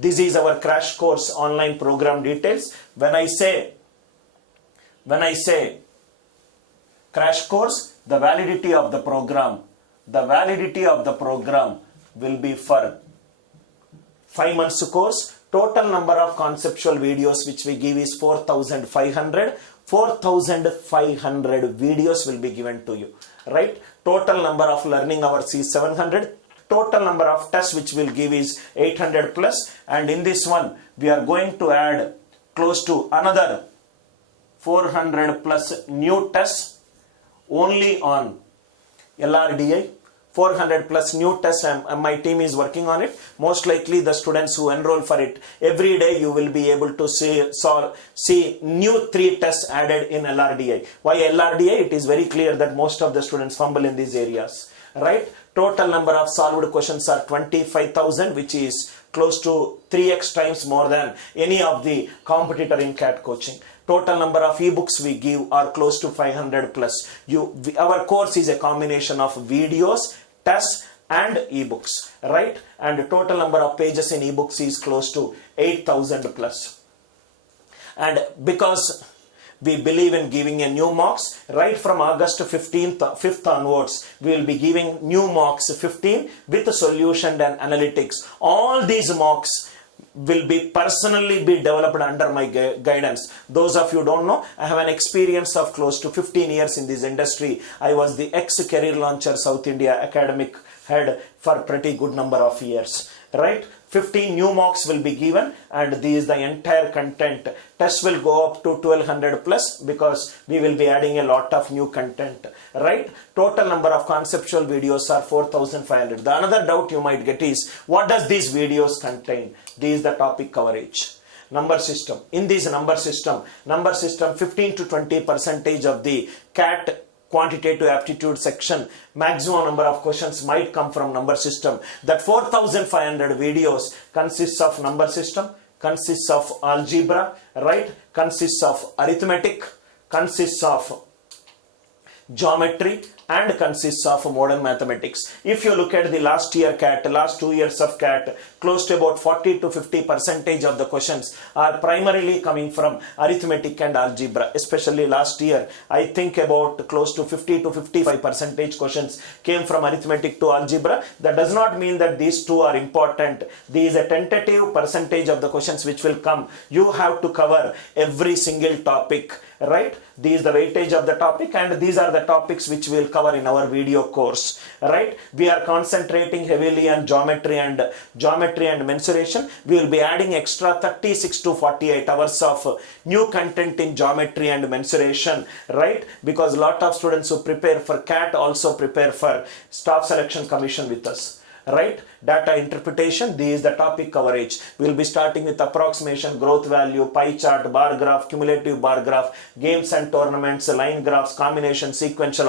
This is our crash course online program details. When I say crash course, the validity of the program will be for 5 months course. Total number of conceptual videos which we give is 4,500. 4,500 videos will be given to you, right? Total number of learning hours is 700. Total number of tests which we'll give is 800 plus, and in this one we are going to add close to another 400 plus new tests only on LRDI. 400 plus new tests, and my team is working on it. Most likely the students who enroll for it, every day you will be able to see new 3 tests added in LRDI. Why LRDI? It is very clear that most of the students fumble in these areas, right? Total number of solved questions are 25,000, which is close to 3x times more than any of the competitor in CAT coaching. Total number of ebooks we give are close to 500 plus. Our course is a combination of videos, tests and ebooks, right? And the total number of pages in ebooks is close to 8,000 plus. And because we believe in giving a new mocks, right from August 5th onwards, we will be giving new mocks 15 with the solution and analytics. All these mocks will be personally be developed under my guidance. Those of you don't know, I have an experience of close to 15 years in this industry. I was the ex-Career Launcher South India academic head for pretty good number of years, right? 15 new mocks will be given, and this is the entire content. Tests will go up to 1200 plus because we will be adding a lot of new content, right? Total number of conceptual videos are 4,500. The another doubt you might get is, what does these videos contain? This is the topic coverage. Number system. In this number system 15 to 20% of the CAT quantitative aptitude section, maximum number of questions might come from number system. That 4,500 videos consists of number system, consists of algebra, right? Consists of arithmetic, consists of geometry, and consists of modern mathematics. If you look at the last year CAT, last 2 years of CAT, close to about 40 to 50% of the questions are primarily coming from arithmetic and algebra. Especially last year, I think about close to 50 to 55% questions came from arithmetic to algebra. That does not mean that these two are important. There is a tentative percentage of the questions which will come. You have to cover every single topic, right? This is the weightage of the topic, and these are the topics which we will cover in our video course, right? We are concentrating heavily on geometry and mensuration. We will be adding extra 36 to 48 hours of new content in geometry and mensuration, right? Because a lot of students who prepare for CAT also prepare for Staff Selection Commission with us, right? Data interpretation, this is the topic coverage. We will be starting with approximation, growth value, pie chart, bar graph, cumulative bar graph, games and tournaments, line graphs, combination, sequential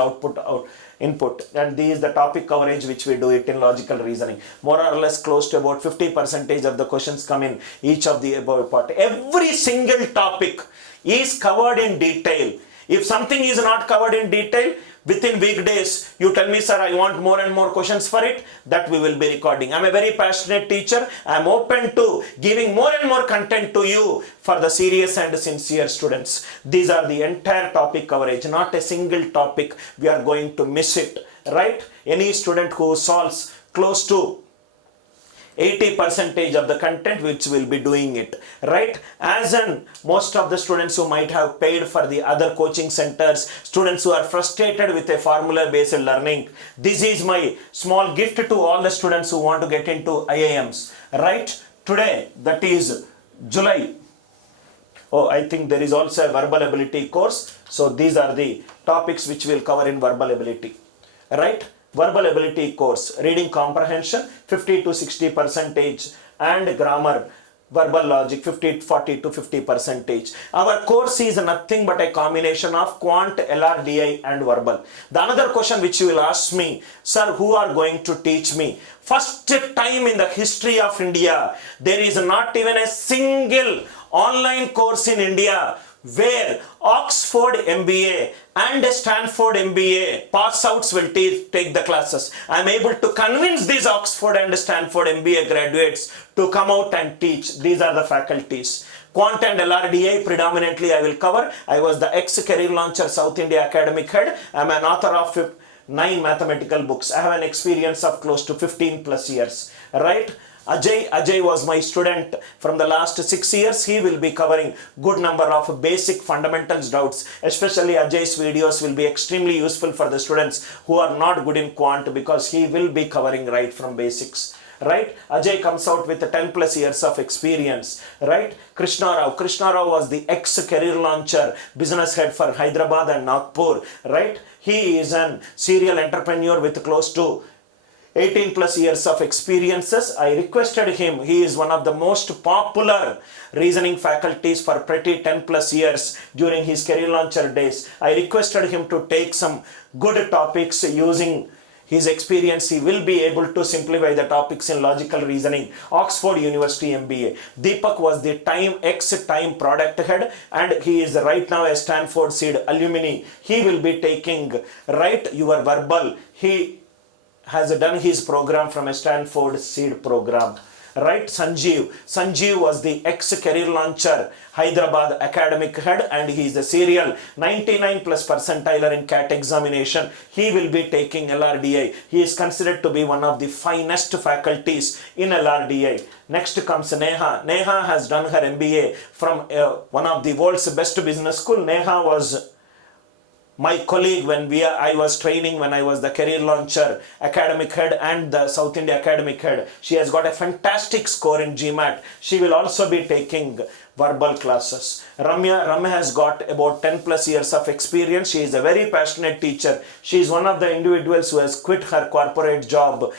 input, and this is the topic coverage which we do it in logical reasoning. More or less close to about 50% of the questions come in each of the above part. Every single topic is covered in detail. If something is not covered in detail, within weekdays, you tell me, sir, I want more and more questions for it, that we will be recording. I'm a very passionate teacher. I'm open to giving more and more content to you for the serious and sincere students. These are the entire topic coverage, not a single topic we are going to miss it, right? Any student who solves close to 80% of the content which will be doing it, right? As in most of the students who might have paid for the other coaching centers, students who are frustrated with a formula based learning, this is my small gift to all the students who want to get into IIMs, right? Today, that is July. Oh, I think there is also a verbal ability course. So these are the topics which we'll cover in verbal ability, right? Verbal ability course, reading comprehension 50 to 60%, and grammar, verbal logic 40 to 50%. Our course is nothing but a combination of quant, LRDI and verbal. The another question which you will ask me, sir, who are going to teach me? First time in the history of India, there is not even a single online course in India where Oxford MBA and a Stanford MBA pass outs will take the classes. I am able to convince these Oxford and Stanford MBA graduates to come out and teach. These are the faculties. Quant and LRDI predominantly I will cover. I was the ex-career launcher South India academic head. I am an author of 9 mathematical books. I have an experience of close to 15 plus years. Right? Ajay was my student from the last 6 years. He will be covering good number of basic fundamentals doubts. Especially Ajay's videos will be extremely useful for the students who are not good in quant, because he will be covering right from basics. Right? Ajay comes out with 10 plus years of experience. Right? Krishna Rao was the ex-career launcher, business head for Hyderabad and Nagpur. Right? He is an serial entrepreneur with close to 18 plus years of experiences. I requested him. He is one of the most popular reasoning faculties for pretty 10 plus years during his career launcher days. I requested him to take some good topics using his experience. He will be able to simplify the topics in logical reasoning. Oxford University MBA. Deepak was the Time product head, and he is right now a Stanford Seed alumni. He will be taking Write Your Verbal. He has done his program from a Stanford Seed program. Right? Sanjeev was the ex-career launcher, Hyderabad academic head, and he is a serial 99 plus percentile in CAT examination. He will be taking LRDI. He is considered to be one of the finest faculties in LRDI. Next comes Neha. Neha has done her MBA from one of the world's best business school. Neha was my colleague when I was training, when I was the career launcher academic head and the South India academic head. She has got a fantastic score in GMAT. She will also be taking verbal classes. Ramya has got about 10 plus years of experience. She is a very passionate teacher. She is one of the individuals who has quit her corporate job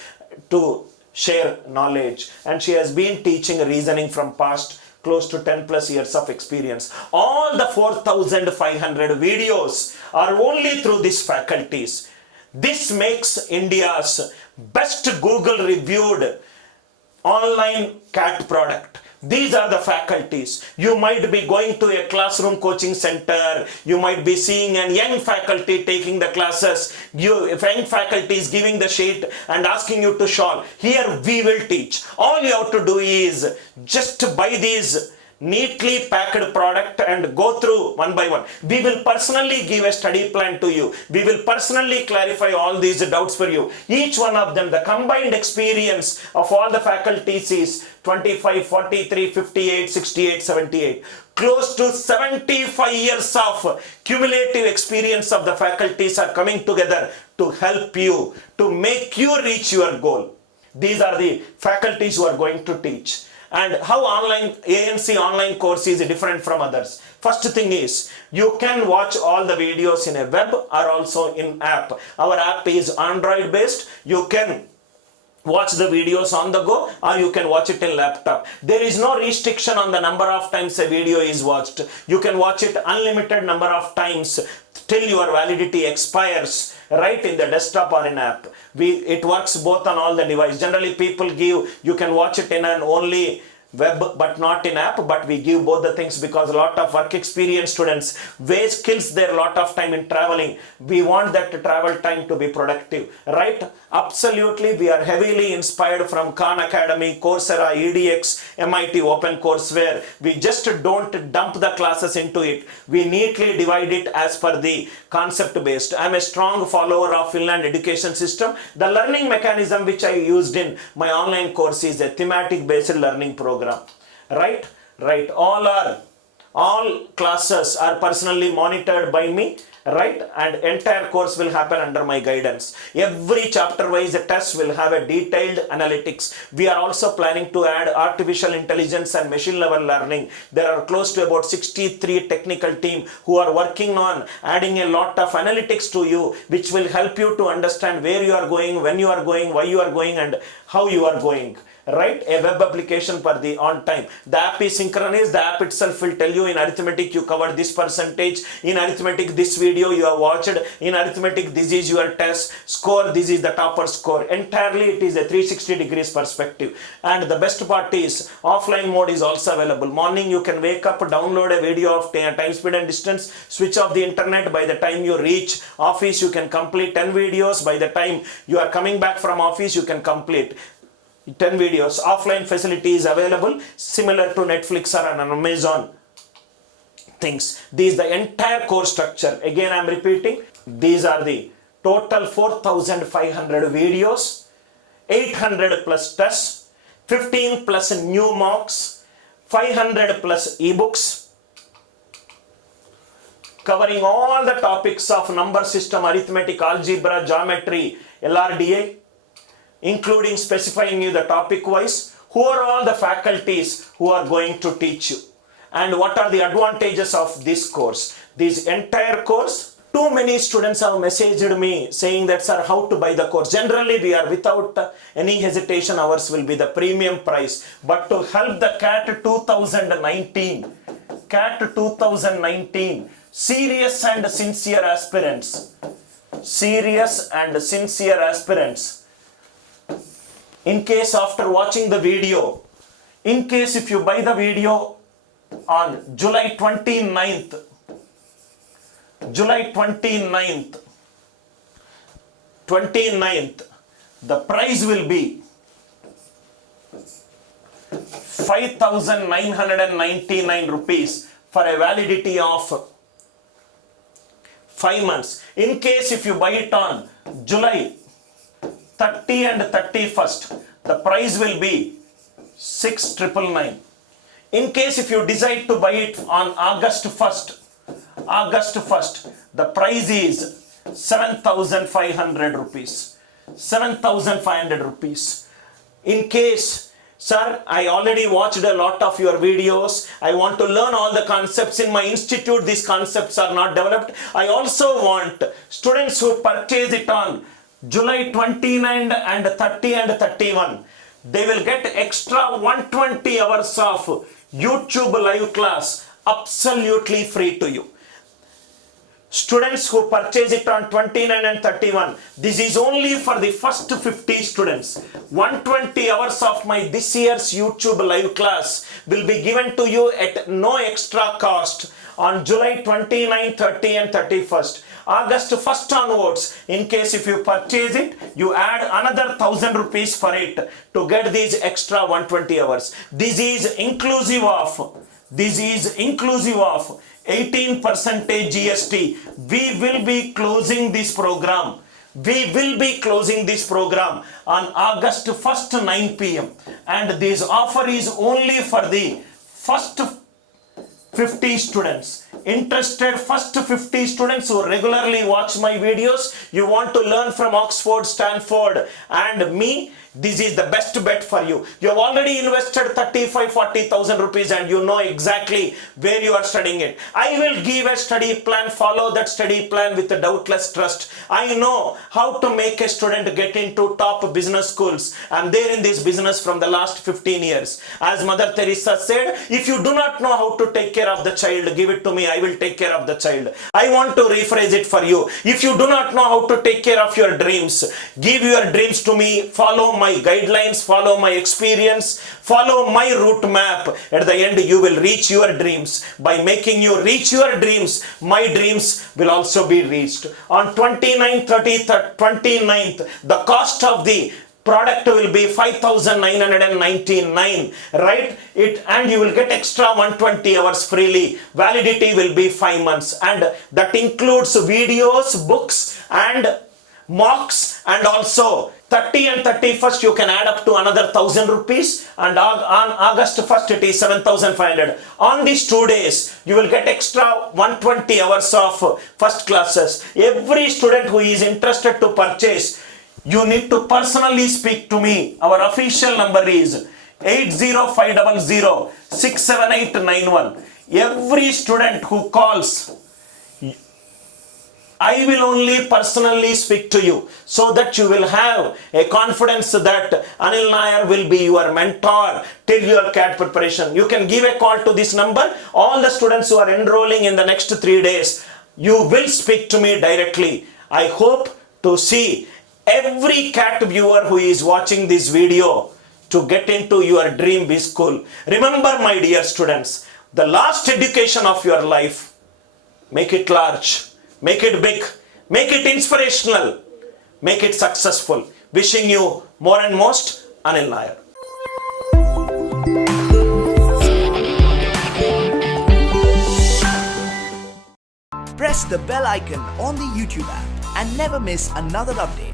to share knowledge, and she has been teaching reasoning from past close to 10 plus years of experience. All the 4,500 videos are only through these faculties. This makes India's best Google reviewed online CAT product. These are the faculties. You might be going to a classroom coaching center. You might be seeing a young faculty taking the classes. Young faculty is giving the sheet and asking you to solve. Here we will teach. All you have to do is just buy these neatly packed product and go through one by one. We will personally give a study plan to you. We will personally clarify all these doubts for you. Each one of them, the combined experience of all the faculties is 25, 43, 58, 68, 78. Close to 75 years of cumulative experience of the faculties are coming together to help you, to make you reach your goal. These are the faculties who are going to teach. And how ANC online course is different from others. First thing is, you can watch all the videos in a web or also in app. Our app is Android based. You can watch the videos on the go, or you can watch it in laptop. There is no restriction on the number of times a video is watched. You can watch it unlimited number of times till your validity expires, right, in the desktop or in app. It works both on all the devices. Generally people give, you can watch it in an only web but not in app, but we give both the things because a lot of work experience students kills their lot of time in traveling. We want that travel time to be productive, right? Absolutely, we are heavily inspired from Khan Academy, Coursera, EDX, MIT OpenCourseWare. We just don't dump the classes into it. We neatly divide it as per the concept based. I am a strong follower of Finland education system. The learning mechanism which I used in my online course is a thematic based learning program. Right? All classes are personally monitored by me, right? And entire course will happen under my guidance. Every chapter wise test will have a detailed analytics. We are also planning to add artificial intelligence and machine level learning. There are close to about 63 technical team who are working on adding a lot of analytics to you, which will help you to understand where you are going, when you are going, why you are going, and how you are going. Write a web application per the on time. The app is synchronized. The app itself will tell you in arithmetic you covered this percentage, in arithmetic this video you have watched, in arithmetic this is your test score, this is the topper score. Entirely it is a 360 degrees perspective. And the best part is offline mode is also available. Morning you can wake up, download a video of time, speed and distance, switch off the internet. By the time you reach office you can complete 10 videos. By the time you are coming back from office you can complete 10 videos. Offline facility is available, similar to Netflix or an Amazon things. This is the entire course structure. Again I am repeating, these are the total 4,500 videos, 800 plus tests, 15 plus new mocks, 500 plus ebooks, covering all the topics of number system, arithmetic, algebra, geometry, LRDA, including specifying you the topic wise, who are all the faculties who are going to teach you, and what are the advantages of this course. This entire course, too many students have messaged me saying that, sir, how to buy the course. Generally we are without any hesitation, ours will be the premium price. But to help the CAT 2019, serious and sincere aspirants, in case after watching the video, in case if you buy the video on July 29th, the price will be 5,999 rupees for a validity of 5 months. In case if you buy it on July 30 and 31st, the price will be 6,999. In case if you decide to buy it on August 1st, the price is 7,500 rupees. 7,500 rupees. In case, sir, I already watched a lot of your videos, I want to learn all the concepts in my institute, these concepts are not developed. I also want students who purchase it on July 29 and 30 and 31, they will get extra 120 hours of YouTube live class absolutely free to you. Students who purchase it on 29 and 31, this is only for the first 50 students. 120 hours of my this year's YouTube live class will be given to you at no extra cost on July 29, 30 and 31st. August 1st onwards, in case if you purchase it, you add another 1,000 rupees for it to get these extra 120 hours. This is inclusive of 18% GST. We will be closing this program. On August 1st 9 p.m. and this offer is only for the first 50 students. Interested first 50 students who regularly watch my videos, you want to learn from Oxford, Stanford and me, this is the best bet for you. You have already invested 35,000-40,000 rupees and you know exactly where you are studying it. I will give a study plan, follow that study plan with a doubtless trust. I know how to make a student get into top business schools. I am there in this business from the last 15 years. As Mother Teresa said, if you do not know how to take care of the child, give it to me, I will take care of the child. I want to rephrase it for you. If you do not know how to take care of your dreams, give your dreams to me, follow my guidelines, follow my experience, follow my route map. At the end you will reach your dreams. By making you reach your dreams, my dreams will also be reached. On 29th, 30th, 29th, the cost of the product will be 5,999, right? And you will get extra 120 hours freely. Validity will be 5 months and that includes videos, books and mocks, and also 30 and 31st you can add up to another 1,000 rupees and on August 1st it is 7,500. On these 2 days you will get extra 120 hours of first classes. Every student who is interested to purchase, you need to personally speak to me. Our official number is 80500-67891. Every student who calls, I will only personally speak to you, so that you will have a confidence that Anil Nair will be your mentor till your CAT preparation. You can give a call to this number. All the students who are enrolling in the next 3 days, you will speak to me directly. I hope to see every CAT viewer who is watching this video to get into your dream B school. Remember, my dear students, the last education of your life, make it large, make it big, make it inspirational, make it successful. Wishing you more and most, Anil Nair. Press the bell icon on the YouTube app and never miss another update.